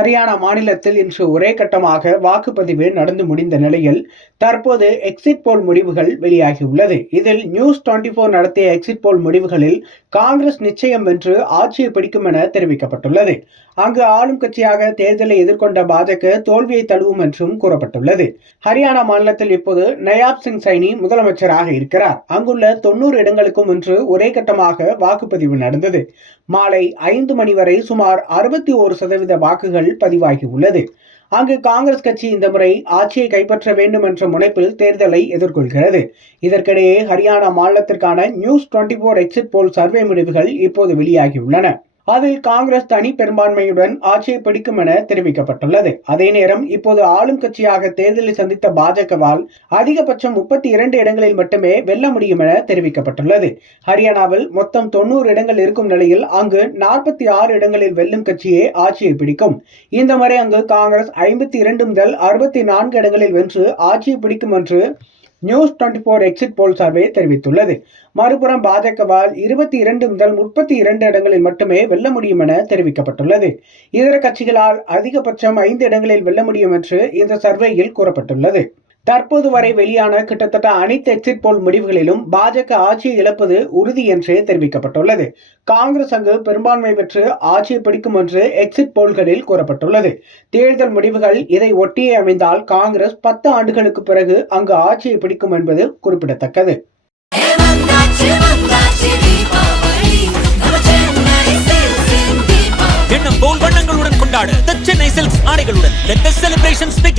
ஹரியானா மாநிலத்தில் இன்று ஒரே கட்டமாக வாக்குப்பதிவு நடந்து முடிந்த நிலையில் தற்போது எக்ஸிட் போல் முடிவுகள் வெளியாகியுள்ளது. இதில் நியூஸ் 24 நடத்திய எக்ஸிட் போல் முடிவுகளில் காங்கிரஸ் நிச்சயம் வென்று ஆட்சியை பிடிக்கும் என தெரிவிக்கப்பட்டுள்ளது. அங்கு ஆளும் கட்சியாக தேர்தலை எதிர்கொண்ட பாஜக தோல்வியை தழுவும் என்றும் கூறப்பட்டுள்ளது. ஹரியானா மாநிலத்தில் இப்போது நயாப் சிங் சைனி முதலமைச்சராக இருக்கிறார். அங்குள்ள 90 இடங்களுக்கும் இன்று ஒரே கட்டமாக வாக்குப்பதிவு நடந்தது. மாலை 5 மணி வரை சுமார் 61% வாக்குகள் பதிவாகியுள்ளது. அங்கு காங்கிரஸ் கட்சி இந்த முறை ஆட்சியை கைப்பற்ற வேண்டும் என்ற முனைப்பில் தேர்தலை எதிர்கொள்கிறது. இதற்கிடையே ஹரியானா மாநிலத்திற்கான நியூஸ் 24 எக்ஸிட் போல் சர்வே முடிவுகள் இப்போது வெளியாகியுள்ளன. அதில் காங்கிரஸ் தனி பெரும்பான்மையுடன் ஆட்சியை பிடிக்கும் என தெரிவிக்கப்பட்டுள்ளது. அதே நேரம் இப்போது ஆளும் கட்சியாக தேர்தலை சந்தித்த பாஜகவால் அதிகபட்சம் 32 இடங்களில் மட்டுமே வெல்ல முடியும் என தெரிவிக்கப்பட்டுள்ளது. ஹரியானாவில் மொத்தம் 90 இடங்கள் இருக்கும் நிலையில் அங்கு 46 இடங்களில் வெல்லும் கட்சியே ஆட்சியை பிடிக்கும். இந்த முறை அங்கு காங்கிரஸ் 52 முதல் 64 இடங்களில் வென்று ஆட்சியை பிடிக்கும் என்று நியூஸ் 24 எக்ஸிட் போல் சர்வே தெரிவித்துள்ளது. மறுபுறம் பாஜகவால் 22 முதல் 32 இடங்களில் மட்டுமே வெல்ல முடியும் என தெரிவிக்கப்பட்டுள்ளது. இதர கட்சிகளால் அதிகபட்சம் 5 இடங்களில் வெல்ல முடியும் என்று இந்த சர்வேயில் கூறப்பட்டுள்ளது. தற்போது வரை வெளியான கிட்டத்தட்ட அனைத்து எக்ஸிட் போல் முடிவுகளிலும் பாஜக ஆட்சியை இழப்பது உறுதி என்றே தெரிவிக்கப்பட்டுள்ளது. காங்கிரஸ் அங்கு பெரும்பான்மை பெற்று ஆட்சியை பிடிக்கும் என்று எக்ஸிட் போல்களில் கூறப்பட்டுள்ளது. தேர்தல் முடிவுகள் இதை ஒட்டியே அமைந்தால் காங்கிரஸ் 10 ஆண்டுகளுக்கு பிறகு அங்கு ஆட்சியை பிடிக்கும் என்பது குறிப்பிடத்தக்கது. எண்ணம் போல் வண்ணங்களுடன் கொண்டாட The Chennai Silks ஆடைகளுடன் Let the celebrations begin.